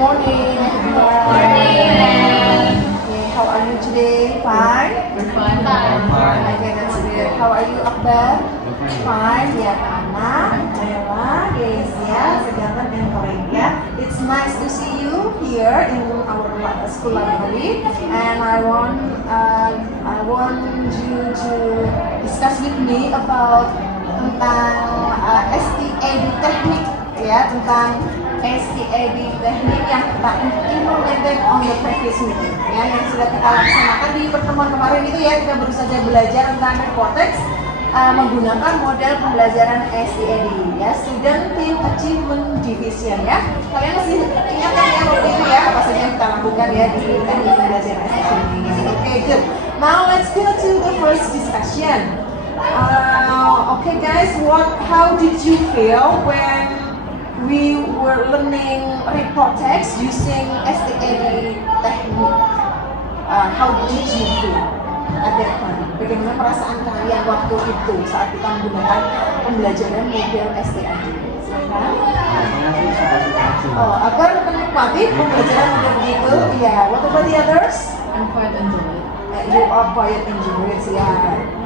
morning. Okay, how are you today? Fine? We're fine. Okay, that's good. How are you, Akbar? Fine, ya, Ana, Nela, Kezia, Sedangkan, and Korea. Yeah, it's nice to see you here in our school library, and I want you to discuss with me about tentang STAD teknik, ya, tentang STAD teknik yang kita implemented on the previous meeting, ya, yang sudah kita laksanakan di pertemuan kemarin itu ya. Kita baru saja belajar tentang reportex menggunakan model pembelajaran STAD, ya, Student Team Achievement Division, ya. Kalian masih ingat kan ya waktu itu ya apa saja yang kita lakukan ya di teknik pembelajaran STAD ini? Okay, good. Now let's go to the first discussion. Okay guys, how did you feel when we were learning report text using STAD technique? How did you feel at that time? Bagaimana perasaan kalian waktu itu saat kita menggunakan pembelajaran model STAD? Silakan. Oh, agar menikmati pembelajaran model begitu. Yeah. What about the others? I'm quite enjoyed. You are quite enjoyed, yeah.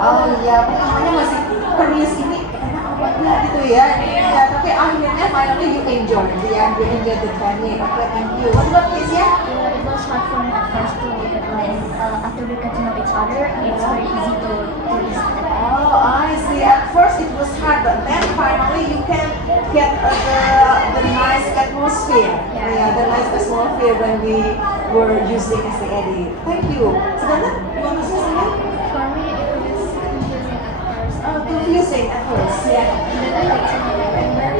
Oh iya, pertamanya masih curious ini enak apa enggak gitu ya. Ya, tapi akhirnya finally you enjoy, ya, you enjoy the training. Okay, thank you. What about this ya? It was hard for me at first to like after we get to know each other, it's very easy to listen. Oh, I see. At first it was hard, but then finally you can get the nice atmosphere. Yeah, the nice atmosphere when we were using STAD. Thank you. Sedangkan, you want to say something? For me, it was confusing at first. Confusing at first, yeah. And then I got to know it and learn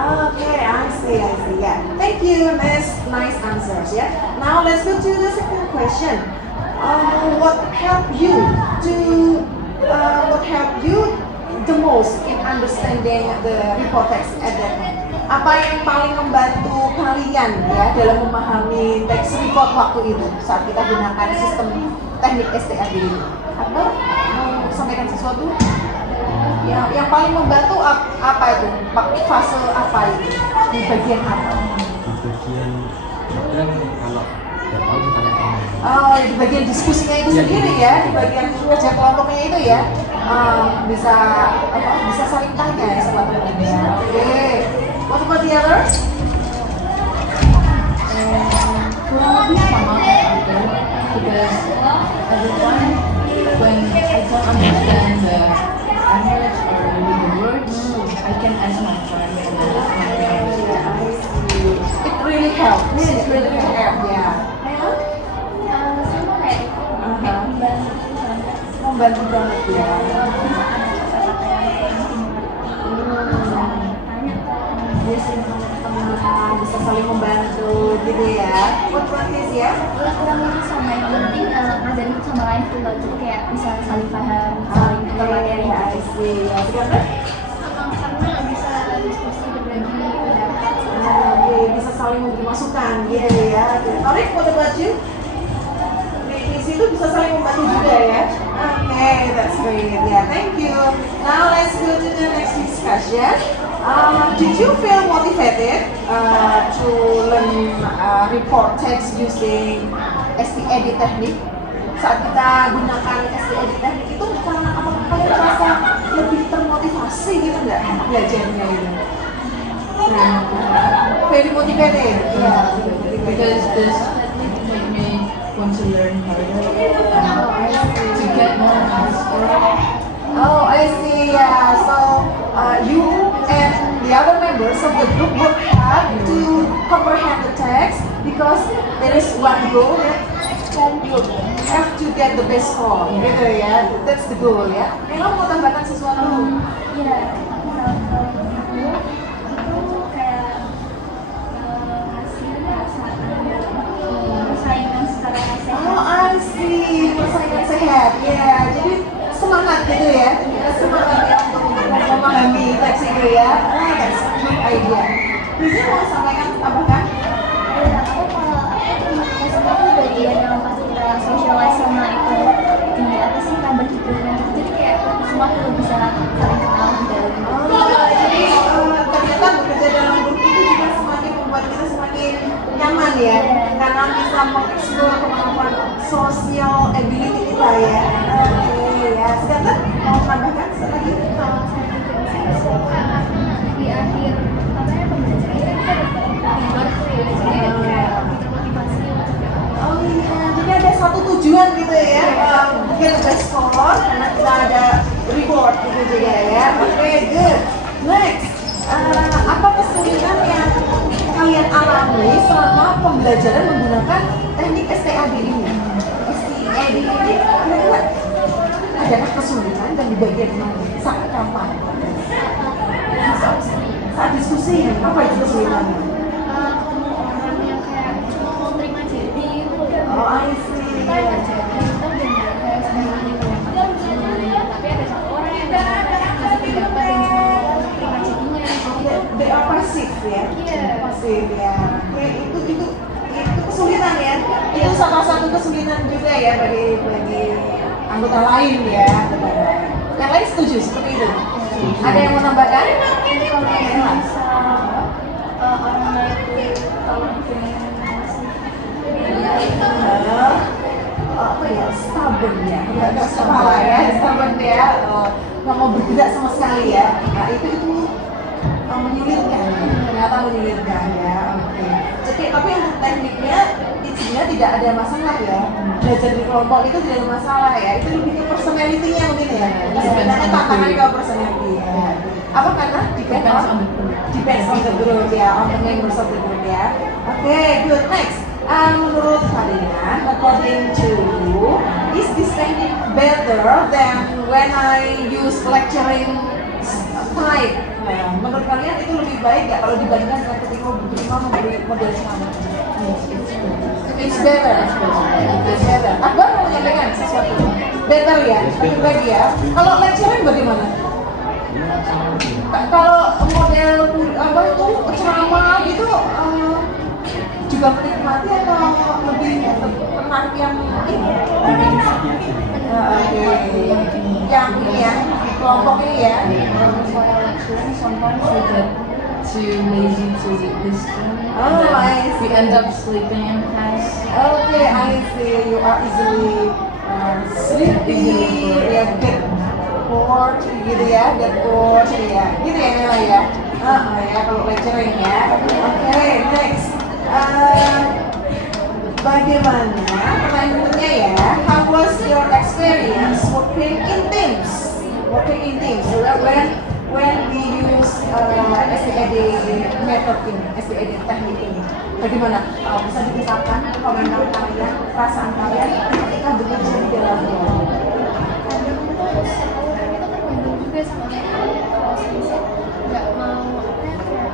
Okay, I see, yeah. Thank you, nice answers, yeah. Now let's go to the second question. What helped you the most in understanding the report text at that time? Apa yang paling membantu kalian ya dalam memahami teks report waktu itu saat kita gunakan sistem teknik STAD ini? Atau mau sampaikan sesuatu? Yang paling membantu apa itu? Fase apa itu? Di bagian apa? Di bagian kalau nggak tahu bertanya teman. Oh, di bagian diskusinya itu sendiri ya, di bagian kerja kelompoknya itu ya, bisa saling tanya ya sama teman-teman. Oke, what about the others? Kurang lebih sama kayak gitu, because every time when I don't understand the language or maybe the words, I can ask my friend and then ask my parents. It really helps. It really helps, yeah. sama kayak Membantu banget ya. Bisa saling membantu gitu ya. What practice ya? kurang lebih sama, yang penting ngajarin sama lain tuh loh, jadi kayak bisa saling paham, saling tukar materi. I see. Ya, sekarang Karena bisa diskusi, berbagi pendapat. bisa saling memberi masukan gitu ya. Tarik, what about you? Di situ bisa saling membantu juga ya. Okay, that's great. Yeah, thank you. Now let's go to the next discussion. Did you feel motivated to learn report text using STAD technique? Saat kita gunakan STAD technique itu, apakah kalian merasa lebih termotivasi gitu nggak belajarnya itu? Very motivated. Yeah, Because this technique made me want to learn harder to get more answers. Oh, I see. Yeah. So you and the other members of the group work hard to comprehend the text because there is one goal that you have to get the best score. Gitu ya. That's the goal ya. Nela mau tambahkan sesuatu? Iya, itu kayak ngasih perasaan persaingan secara sehat. Oh, I see. Persaingan sehat. Ya. Jadi semangat gitu ya. Semangat ya untuk memahami teks itu ya. That's a good idea. Rizky mau sampaikan tambahkan? Aku kalau maksudnya itu bagian yang pas kita socialize sama itu di apa sih kabar hidupnya gitu. Jadi kayak semua tuh bisa saling kenal di dalam. Jadi ternyata bekerja dalam grup itu juga semakin membuat kita semakin nyaman ya, karena bisa mengeksplor kemampuan social ability kita ya. Oke ya, sekarang mau tambahkan lagi? Kalau saya juga di akhir apa ya pembelajaran kita dapat tuh ya, jadi kayak termotivasi untuk Oh iya, jadi ada satu tujuan gitu ya, mungkin ada skor karena kita ada reward gitu juga ya. Oke, good. Next, apa kesulitan yang kalian alami selama pembelajaran menggunakan teknik STAD ini? STAD ini kira-kira adakah kesulitan dan di bagian mana? Saat kapan? Saat diskusi, apa itu kesulitannya? orang yang kayak cuma mau terima jadi itu Oh, I see. kita nggak jadi kita benar kayak sekarang itu tapi ada satu orang yang masih pendapat yang cuma mau terima jadinya jadi They are passive ya. Iya. Pasif ya. Oke, itu kesulitan ya. Itu salah satu kesulitan juga ya bagi anggota lain ya. Yang lain setuju seperti itu. Ada yang mau tambahkan? kalau yang bisa orangnya itu kalau bikin Apa ya, stubborn ya, nggak salah ya, stubborn ya, nggak mau bergerak sama sekali ya. Nah itu menyulitkan, ternyata menyulitkan ya. Oke. Jadi tapi untuk tekniknya itu sebenarnya tidak ada masalah ya. Belajar di kelompok itu tidak ada masalah ya. Itu lebih ke personality-nya mungkin ya. Karena tantangan ke personality ya. Apa karena depends on the group ya, on the members of the group ya. Oke, good. Next. Menurut kalian, according to you, is this technique better than when I use lecturing type? Menurut kalian itu lebih baik nggak kalau dibandingkan dengan ketika memberi model ceramah? It's better. It's better. Akbar mau menyampaikan sesuatu? Better ya, lebih baik ya. Kalau lecturing bagaimana? Kalau model apa itu ceramah gitu juga menikmati atau lebih menarik yang ini? Yang ini ya, kelompok ini ya. Sometimes we get too lazy to listen. Oh, I see. We end up sleeping in class. Okay, I see. You are easily sleepy, ya, get bored gitu ya, get bored ya, gitu ya Nela ya. Ya kalau lecturing ya. Oke, next. Bagaimana? Pertanyaan berikutnya ya. How was your experience working in teams? Working in teams. When we use STAD method ini, STAD teknik ini. Bagaimana? Kalau bisa dikisahkan komentar kalian, perasaan kalian ketika bekerja di dalam kelompok. kadang itu orang itu tergantung juga sama mereka kalau misal nggak mau apa ya kayak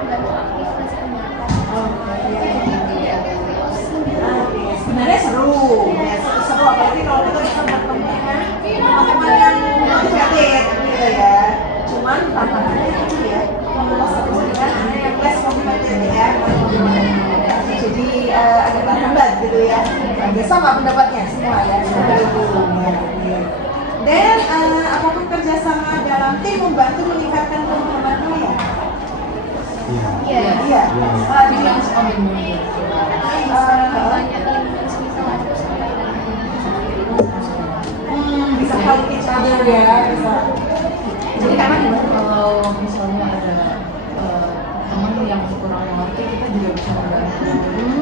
nggak mau aktif ngasih pendapat gitu ya Sebenarnya seru, ya, seru apalagi kalau kita bisa bertemu dengan teman-teman yang motivated gitu ya. Cuman tantangannya itu ya, mengulas satu dengan ada yang less motivated ya. Jadi agak terhambat gitu ya. Agak sama pendapatnya semua ya, seperti itu. Ya. Dan apakah kerjasama dalam tim membantu meningkatkan pemahaman kalian? iya Iya. Depends on the mood. banyakin misal ada persamaan Bisa help each other ya, bisa. Jadi karena kalau misalnya ada teman yang kurang mengerti, kita juga bisa membantu.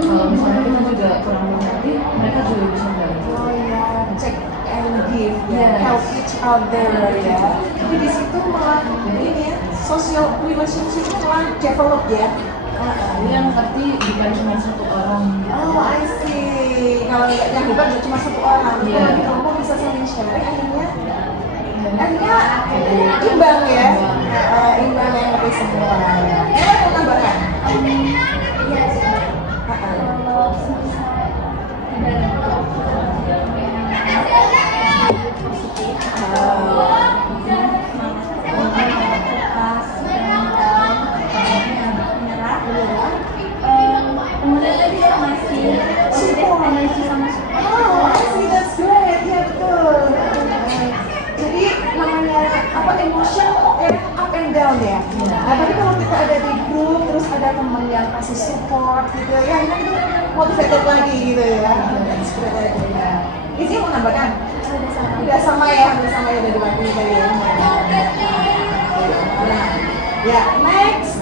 Kalau misalnya kita juga kurang mengerti, mereka juga bisa membantu. Oh ya, check and give, Yes. help each other ya. Tapi di situ malah ini ya, social relationship malah develop ya. Yang ngerti bukan cuma satu orang. Oh, I see. Kalau yang hebat nggak cuma satu orang, Iya. kalau di kelompok bisa saling share. Akhirnya imbang ya, imbang yang lebih semua. Yang mau tambahkan? iya sih kalau feeling down ya. Nah, tapi kalau kita ada di grup, terus ada teman yang kasih support gitu ya, ini itu motivated lagi gitu ya. Inspirated ya. Isi mau nambahkan? Udah sama ya, udah dibantu tadi ya. Ya, next,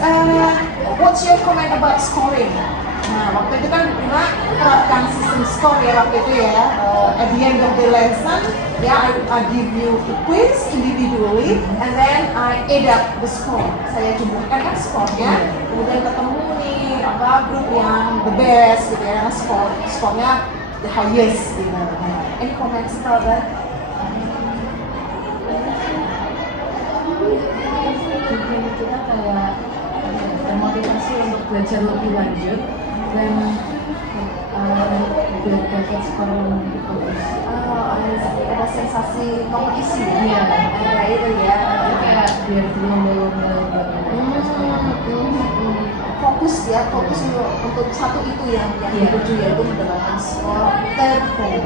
what's your comment about scoring? Nah, waktu itu kan Prima terapkan sistem score ya waktu itu ya. At the end of the lesson, ya, I give you a quiz individually, and then I add up the score. Saya jumlahkan kan skornya, kemudian ketemu nih apa grup yang the best gitu ya, skornya the highest gitu. Any comments about that? Kita kayak termotivasi untuk belajar lebih lanjut dan biar dapat skor yang lebih bagus. Ada sensasi kompetisi Iya. ada itu ya. Jadi kayak biar berlomba-lomba Fokus untuk satu itu yang dituju yaitu mendapatkan skor terbaik.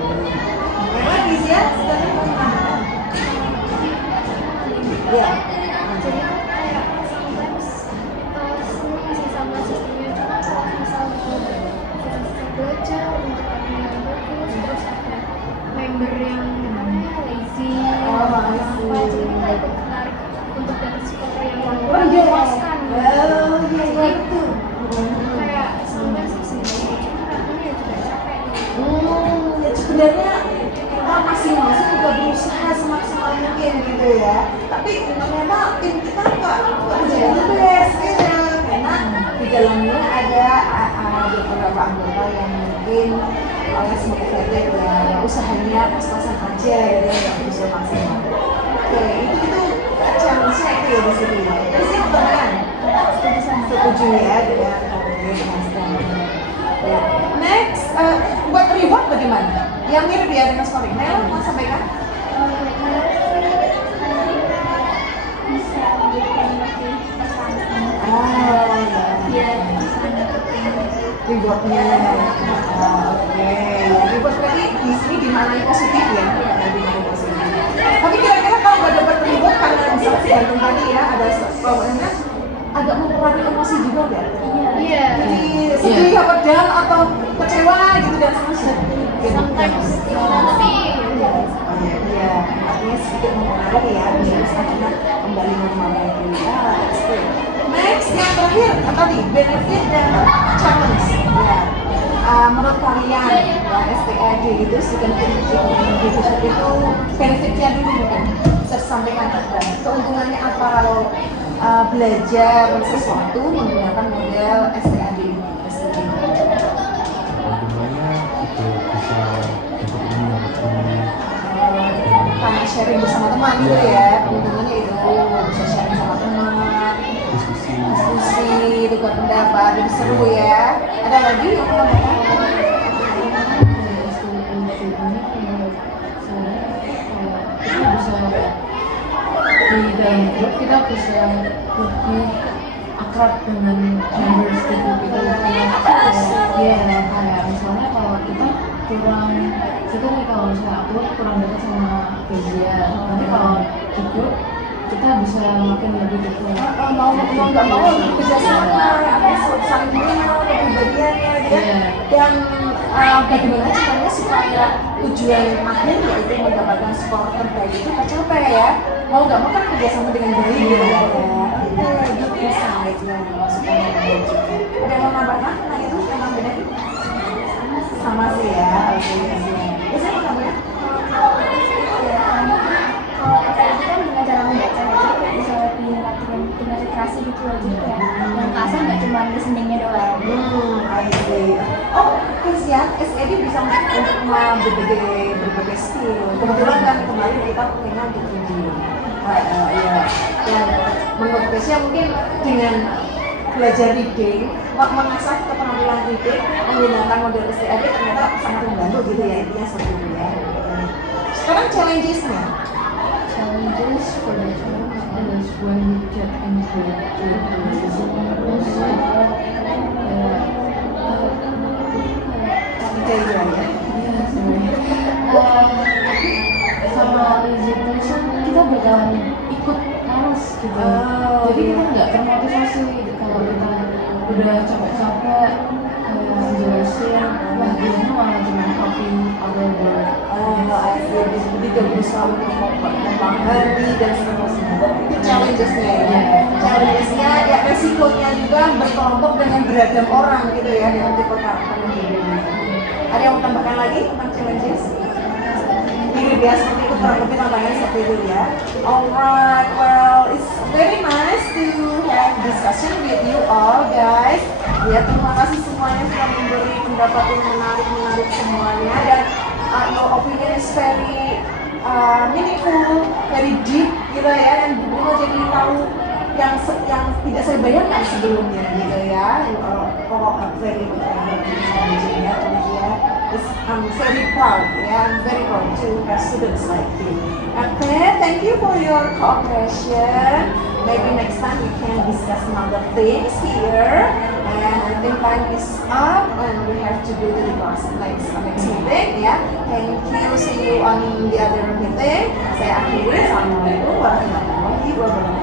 Yang lagi sih ya, sebenarnya mau gimana? Ya. Jadi kayak sometimes masih sama sistemnya, cuma kalau misalnya kita belajar untuk ada yang bagus, terus ada member yang lazy, apa, jadi kita ikut tertarik untuk dapat skor yang memuaskan. Iya betul. Kayak sometimes sih cuma rasanya ya juga capek. Ya sebenarnya kita masing-masing udah berusaha semaksimal mungkin gitu ya. Tapi ternyata tim kita nggak jadi the best gitu. Karena di dalamnya ada beberapa anggota yang mungkin less motivated ya, usahanya pas-pasan aja gitu ya, nggak bisa maksimal. Oke, itu challenge-nya itu ya di situ. Terus yang pertanyaan, setuju ya dengan Mas Dani. Ya. Next, buat reward bagaimana? Yang mirip ya dengan scoring. Mel, mau sampaikan? Bisa menjadikan lebih persahabatan. Ya. Rewardnya. Oke. Reward berarti di sini dimaknai positif ya? Dimaknai positif. Tapi kira-kira kalau nggak dapat reward karena misalnya si gantung tadi ya, ada bawahnya agak mempengaruhi emosi juga nggak? Iya. Jadi sedih apa down atau kecewa gitu dan seterusnya. Sometimes tapi Iya, artinya sedikit mempengaruhi ya, terus akhirnya kembali normal lagi. That's good. Next, yang terakhir tadi benefit dan challenge. Ya, menurut kalian ya STAD itu student education itu benefitnya dulu mungkin bisa disampaikan dan keuntungannya apa kalau belajar sesuatu menggunakan model STAD ini? Bagaimana itu bisa dapat ilmu Karena sharing bersama teman gitu ya, keuntungannya itu bisa sharing sama teman, diskusi, tukar pendapat, lebih seru ya. Ada lagi yang mau tambahkan? Di dalam grup kita bisa lebih akrab dengan members di grup itu. Ya kayak misalnya kalau kita nih kalau misalnya aku kurang dekat sama Kezia, nanti kalau di grup kita bisa makin lebih dekat. Mau nggak mau kerjasama, ada saling mengenal kepribadiannya dia, dan bagaimana caranya supaya tujuan akhir yaitu mendapatkan skor terbaik itu tercapai ya. Mau nggak mau kan kerjasama dengan baik gitu ya. Itu insight yang dimasukkan dalam juga. Ada yang mau nambahkan tentang itu tentang benefit? Sama sih ya. Bisa mau nambahkan? kalau SLB kan dengan cara membaca ya, jadi kayak bisa lebih latihan dengan literasi gitu loh, jadi kayak yang kasar nggak cuma listeningnya doang. I see. Oh, kesian SED bisa untuk berbagai skill. Kebetulan kan kemarin kita pengen untuk video. Ya, dan menurut Kesia mungkin dengan belajar reading, mengasah keterampilan reading menggunakan model SED ternyata sangat membantu gitu ya, intinya seperti itu ya. Sekarang challenges-nya. Challenges for the challenge is when we get into Ya. sama recitation kita bakalan ikut harus gitu. jadi kita nggak termotivasi kalau kita udah capek-capek jelasin, wah dia malah cuma copy other word. Jadi dia berusaha untuk memahami dan seterusnya. Itu challenges-nya ya. Iya. Challenges-nya ya resikonya juga berkelompok dengan beragam orang gitu ya dengan tipe karakter yang berbeda. Ada yang mau tambahkan lagi tentang challenges? Mirip ya seperti itu, kurang lebih tantangannya seperti itu ya. Alright, well it's very nice to have discussion with you all guys. Ya terima kasih semuanya sudah memberi pendapat yang menarik semuanya dan your opinion is very meaningful, very deep gitu ya, dan Bruno jadi tahu yang tidak saya bayangkan sebelumnya gitu ya. Very ya. I'm very proud, yeah, I'm very proud to have students like you. Okay, thank you for your cooperation. Maybe next time we can discuss other things here. And I think time is up and we have to go to the next meeting, yeah. Thank you, see you on the other meeting. Saya akhiri, Assalamualaikum warahmatullahi wabarakatuh.